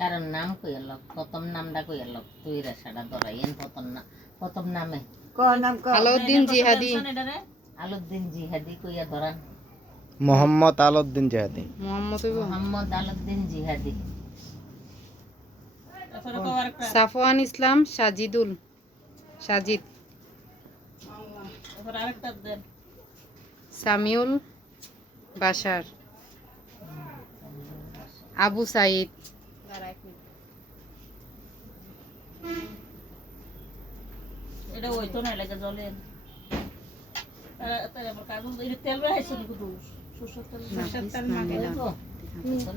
কারণ নাম কইল প্রথম নামটা কইল তুই রেশাটা ধরাইয়েন প্রথম নামে আলাউদ্দিন জিহাদি আলাউদ্দিন জিহাদি কইয়া ধরান মোহাম্মদ আলাউদ্দিন জিহাদি মোহাম্মদ আলাউদ্দিন জিহাদি সাফওয়ান ইসলাম সাজিদ সামিউল বাশার আবু সাইদ এটা হইতো না লাগে জলের তাই আমার কাগজ এটা তেল রাইছে নাকি দোষ সরষের তেল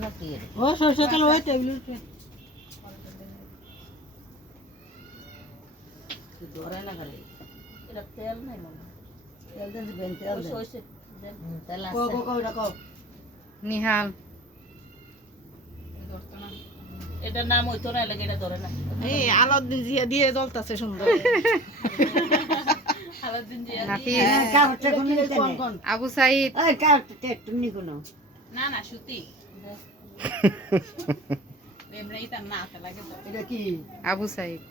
মাখে ও সরষের তেল ওই টেবিল ধরে না খালি এটা তেল নাই মামা তেল দেন বেন তেল হইছে তেল কো আছে কো এটা কো নিহাল এটা নাম হইতো না লাগে এটা ধরে না এই আলাউদ্দিন জিয়া দিয়ে জ্বলতাছে সুন্দর আলাউদ্দিন জিয়া হাফিজ কাপড়টা কোন কোন আবু সাইদ ওই কাপড়টা একটু নি কোন না না সুতি এমনি তার না লাগে তো এটা কি আবু সাইদ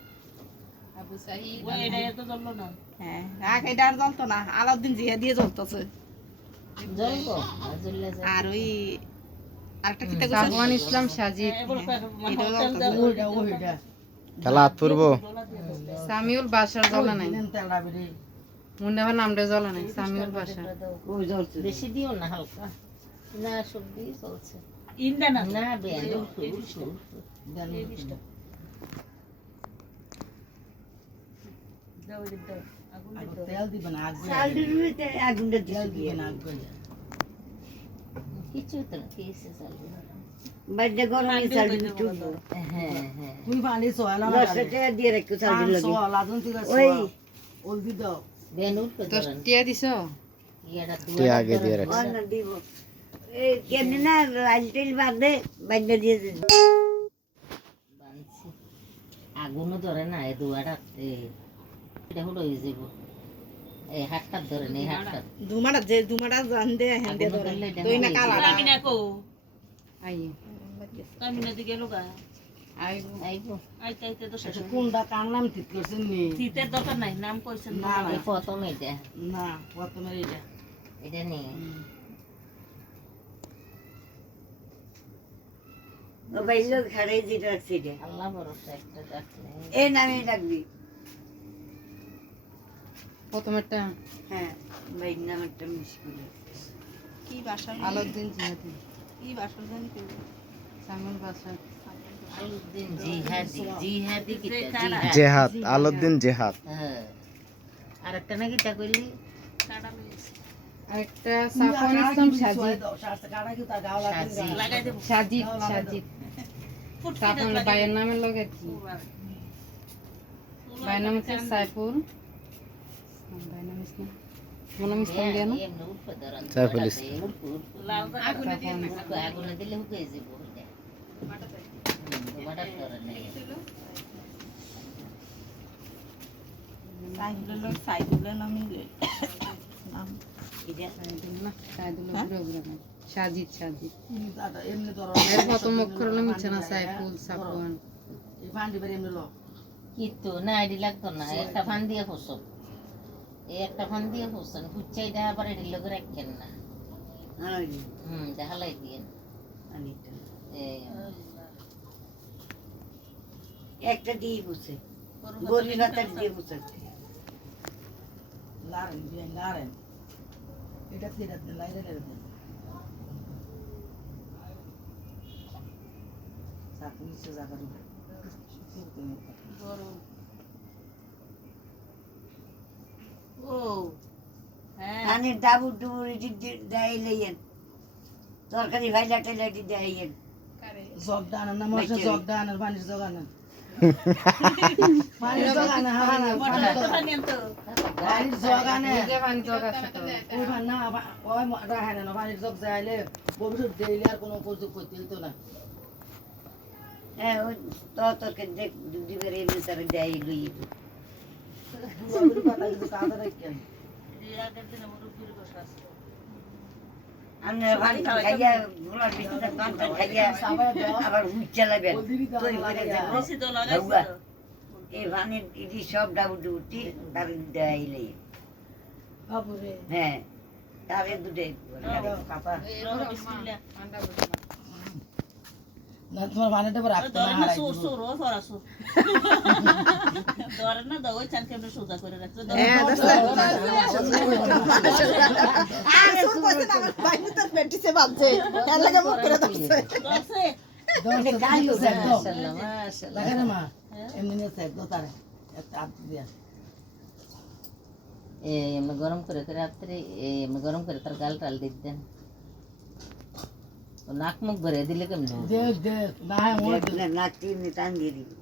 আবু সাহিদ ওই এটা তো জ্বললো না হ্যাঁ আগে ডার জ্বলতো না আলাউদ্দিন জিয়া দিয়ে জ্বলতাছে জলবো জললে আর ওই আরেকটা কিতা সাফওয়ান ইসলাম সাজিদ ওইটা খেলা হাত পূর্ব সামিউল বাশার জ্বলে নাই তেলটা বেরি মনে হয় নামটা জ্বলে নাই সামিউল বাশার ওই জ্বলছে বেশি দিও না হালকা না সবজি চলছে ইন্দা না না বেন দাও এটা আগুন দাও তেল দিবেন সালডিতে আগুনটা দিয়ে না কিছু তো না কেসে সালডি বাইরে গরমে সালডি টুকবো হ্যাঁ হ্যাঁ তুমি পানি সোয়ালা 10 টাকা দিয়ে রাখো সালডি লাগে সোয়ালা তুমি ঠিক আছে ওই ওলদি দাও বেনুর তো 10 টিয়া দিছো ইয়াটা টিয়া আগে দিয়ে রাখছি অন্য দিব এই কেমনে না রাইলটেল বাদে বাইরে দিয়ে দিন বানছি আগুনও ধরে না এই দুয়াটা এটা হলো হয়ে যাব এই হাতটা ধরে নেই হাতটা দুমাটা জান দে হ্যাঁ দে ধরে তুই না কালা আমি না কো আই আমি না দিকে লোগা আইবো আইবো আইতে আইতে তো শেষ কোনটা কার নাম ঠিক করছেন নি শীতের দরকার নাই নাম কইছেন না না এই প্রথম এটা না প্রথমে এটা এটা নেই ও ভাই লোক ঘরে যেটা রাখছি রে আল্লাহ ভরসা একটা রাখলে এই নামে রাখবি প্রথমেরটা হ্যাঁ ভাই নামটা মিস করে কি ভাষা আলাউদ্দিন জিহাদি কি ভাষা জানি কই সামিউল বাশার আলাউদ্দিন জিহাদি জিহাদি কি জেহাদ আলাউদ্দিন জেহাদ হ্যাঁ আরেকটা নাকি তা কইলি কাটা লইছে আরেকটা সাফওয়ান ইসলাম সাজিদ কারা কি তা গাও লাগে লাগাই দেব সাজিদ ফুটফুটে সাফওয়ান লাগাই ভাইয়ের নামে লগে ভাইয়ের নাম হচ্ছে সাইফুল ভাইয়ের নাম ইসলাম মনম ইসলাম দিয়া না এমনি উঠে ধরেন সাইফুল ইসলাম। লাউ আগুনে দিয়ে আগুনে দিলে হুকে যাব বাটা করে নেই সাইদুলের লোক সাইদুলের নামই নাম না সাইদুল সাজিদ দাদা এমনি ধরো এর প্রথম অক্ষর হলো মিছে না সাইফুল সাফওয়ান এই পানি বাড়ি এমনি লো কিন্তু না আইডি লাগতো না একটা ফান দিয়ে ফুসো এই একটা ফান দিয়ে ফুসছেন ফুচাইটা আবার এটি লোক রাখেন না দেখালাই দিয়ে একটা দিয়ে ফুসে গলি রাতের দিয়ে ফুসে লারেন bien লারেন এটা কি রাত লাইরে লাইরে সাকুই সে জায়গা ও হ্যাঁ পানির ডাবুর ডুবুর এটি দেয় লইয়েন তরকারি ভাইলা টেলা এটি দেয় জগদান না মশা জগদান আর পানি জগান পানি জগান হ্যাঁ না কথা নিয়ম তো পানি জগান নিজে পানি জগ আছে তো ওই পানি না ওই রাখে না পানি জগ যাইলে ভবিষ্যৎ দেইলে আর কোনো উপযোগ করতে হতো না হ্যাঁ ওই তরকারি দেখ দুধি করে এমনি তারা দেয় লইয়ে কথা কিন্তু কাজে রাখেন এই আগের দিন আমার উপরে বসে আছে আপনার পানি খাইয়া গোলার ভিতরে পান খাইয়া আবার হুইচ চালাবেন তৈরি করে দেবো বেশি তো লাগাইছে ঢাকুয়া। এই পানির ইটি সব ডাবুটি উঠি তার দেখাইলে বাবুরে হ্যাঁ তারে দুটে বিসমিল্লাহ না তোমার পানিটা পর রাখতে ধরে না না হারাই সুর দিব। সুর ও ফরা সুর ধরে না দাও ওই চান কেমনে সোজা করে রাখছো দশটা গালিও দিতেছে একদম। মাশাআল্লাহ মাশাআল্লাহ দেখে রে মা, এমনি নিয়েছে একদম তারে। একটা হাত দিয়া। এমনি গরম করে করে রাত্রে এমনি গরম করে তার গাল টাল দিতেন নাক মুখ ভরে দিলে কেমন দেখ, দেখ, না হয় মরে দিল। নাক চিনি টান দিয়ে দিবি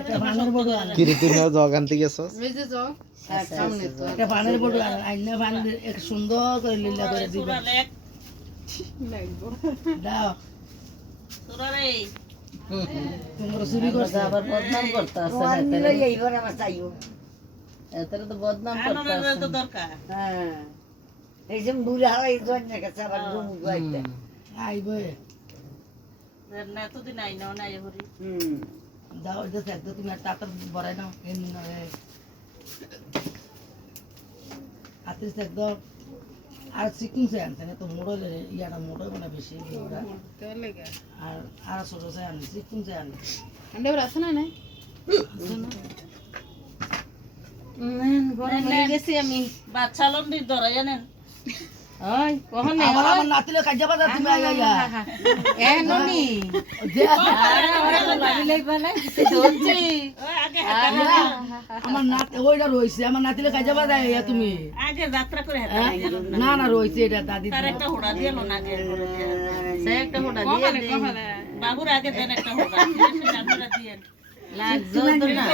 একটা পানের বড় আনে। কিরে তুই না জগ আনতে গেছস? এই যে যাও সামনে তো একটা পানের বড় আনে। আইনা পান এক সুন্দর করে লীলা করে দিবে। সুরা লেখ লাগবো দাও, সুরা রে তোমরা চুরি করছো। আবার বদনাম করতে আছে এইবার আমার চাইও এতরে তো বদনাম করতে আনন্দের আছে তো দরকার হ্যাঁ এই যে বুড়া হয় জন্য কাছে আবার গুমু গাইতে আইবে। না এতদিন আই না নাই হরি হুম দাও, এটা থাকতো তুমি একটা হাতে বড়াই নাও। এমনি নয়। হাতে থাকতো। আর চিকুন চাই আনছে না তো মোড়ো ইয়াটা মোড়ো মানে বেশি ওরা। তেল লাগা আর ছোট চাই আনি চিকুন চাই আনি। আন্ডে আছে না নাই গরম হয়ে গেছি আমি বাচ্চা লন্ডি ধরাই জানেন ওই কখন আবার আমার নাতিলে কাজে বাজা তুমি আইয়া এ ননি ওই আগে আমার নাতি ওইটা রয়েছে আমার নাতিলে কাজে বাজা আইয়া তুমি আগে যাত্রা করে হ্যাঁ? না না রয়েছে এটা দাদি তার একটা হোড়া দিল না আগে সে একটা হোটা দিয়ে দে বাবুর আগে দেন একটা হোড়া আপনারা দিয়েন লাগজো তো না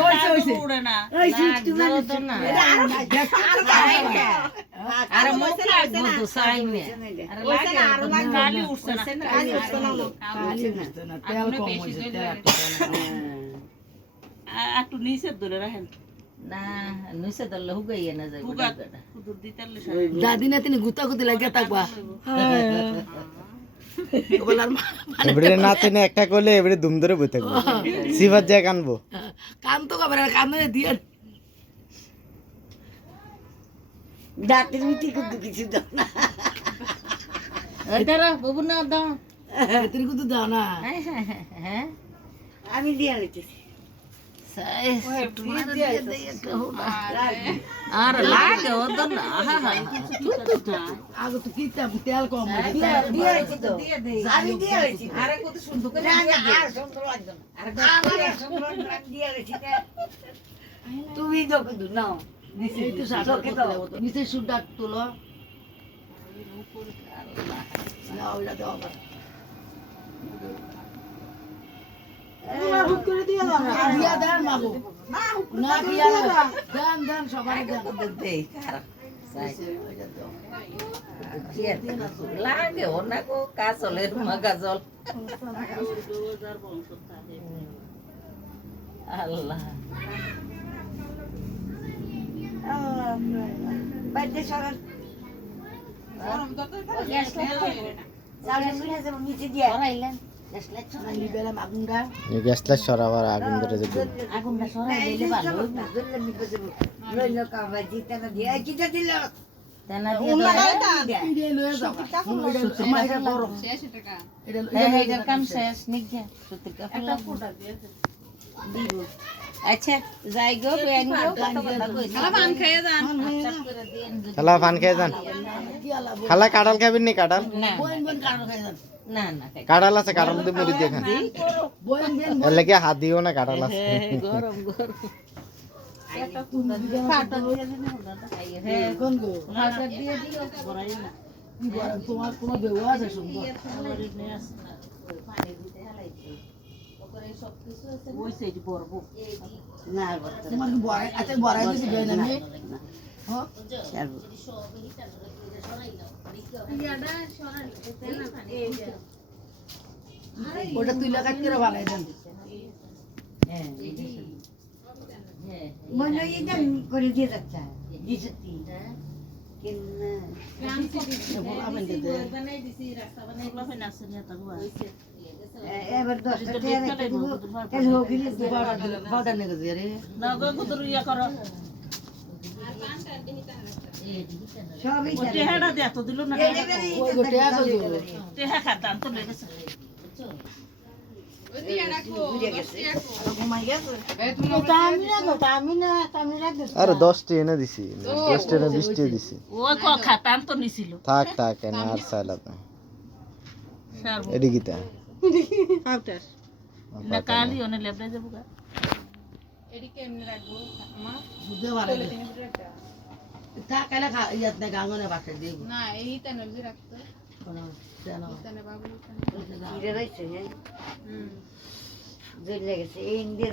উড়ে না লাগজো তো না আরে মুখ লাগবো তো সাইনে আরে লাগে কালি উঠছে না কালি উঠছে না কালি বুঝতে না তেল কম হয়েছে তেল একটু নিচে ধরে রাখেন না নিচে দলে হুগাইয়ে না যাবে হুগা হুদুর দিতালে দাদি না তিনি গুতা গুতি লাগিয়া থাকবা বলার এবারে না তেনে একটা করলে এবারে দুম ধরে বই থাকবো সিফাত যায় কানবো কান তো কাবার কান দিয়ে দাঁতের মিটি কিন্তু কিছু দাও না দাঁড়া বাবু না দাও তিনি কিন্তু দাও না হ্যাঁ আমি দিয়ে নিতেছি আর লাগে ও তো না আগে তো কি তেল কম হয়েছে আমি দিয়ে হয়েছি আরে কত সুন্দর করে আর সুন্দর লাগবে না আমার আর সুন্দর লাগবে না, দিয়ে হয়েছি তুমি যখন নাও একটু সাথে নিচে সুটা তুলো না ওইটা দাও আবার। দিয়া দেন মাগো না দিয়া দেন দেন সবাই দেন লাগে ও না গো কাজলের গাজল আল্লাহ বাইরে সরান নিবেলাম আগুনটা গ্যাসটা সরাবার আগুন ধরে যেতে আগুনটা সরাই দিলে ভালো পিড়ে লয়ে যাও আমার এটা বড় শেষ টাকা এটার কাম শেষ নিজ্ঞা একটা ফোটা দিয়ে দিব আচ্ছা যাই গো বেন গো কথা কথা কইছি খালা পান খাইয়া যান খালা পান খেয়ে যান খালা কাঁঠাল খাবেন নি কাঁঠাল বইন বইন কাটো খাই যান না না কাঁঠাল আছে কাঁঠাল দিয়ে মুড়ি দিয়ে খান বইন বইন এর লাগে হাত দিও না কাঁঠাল আছে গরম গরম কোন গো দিয়ে দিও বড়াই না কি বড় তোমার তোমার বেওয়া আছে সুন্দর ওই সাইড পড়ব না তোমার কি বড় এত বড় দিছি বেন আমি হ্যাঁ ওটা তুই লাগাত করে ভালো দেন মনে করে দিয়ে যাচ্ছে হ্যাঁ কেন আমি দিতে পোলাপাইন আছে না তা গুয়া। এবার 10টা টাকা রেখে দিব তাহলে হোক গেলে পাউডার নিয়ে গেছি রে না গো কুদুর ইয়া করো। সবই ও টেহাটা দে তো দিল না। ওই গোটে আগে টেহা খাতাম তো লেগে গেছে। ঘুরে গেছে ঘুমাই গেছে এই তুমি আরে 10টি এনে দিছি 10টি এনে 20টি দিছি ও ক খাতাম তো নিছিল। থাক থাক এনে আর চাইলাম না এডি কিটা পাউডার না কালি ওনে লেবড়ে যাবো গা। দুধে বাড়াই তা কালে ইয়াত না গাঙ্গনে বাসে দিব না এই তেনজি রাখতো কেন তেনে বাবু ঘিরে রয়েছে হ্যাঁ জ্বলে গেছে এই ইন্ডিয়া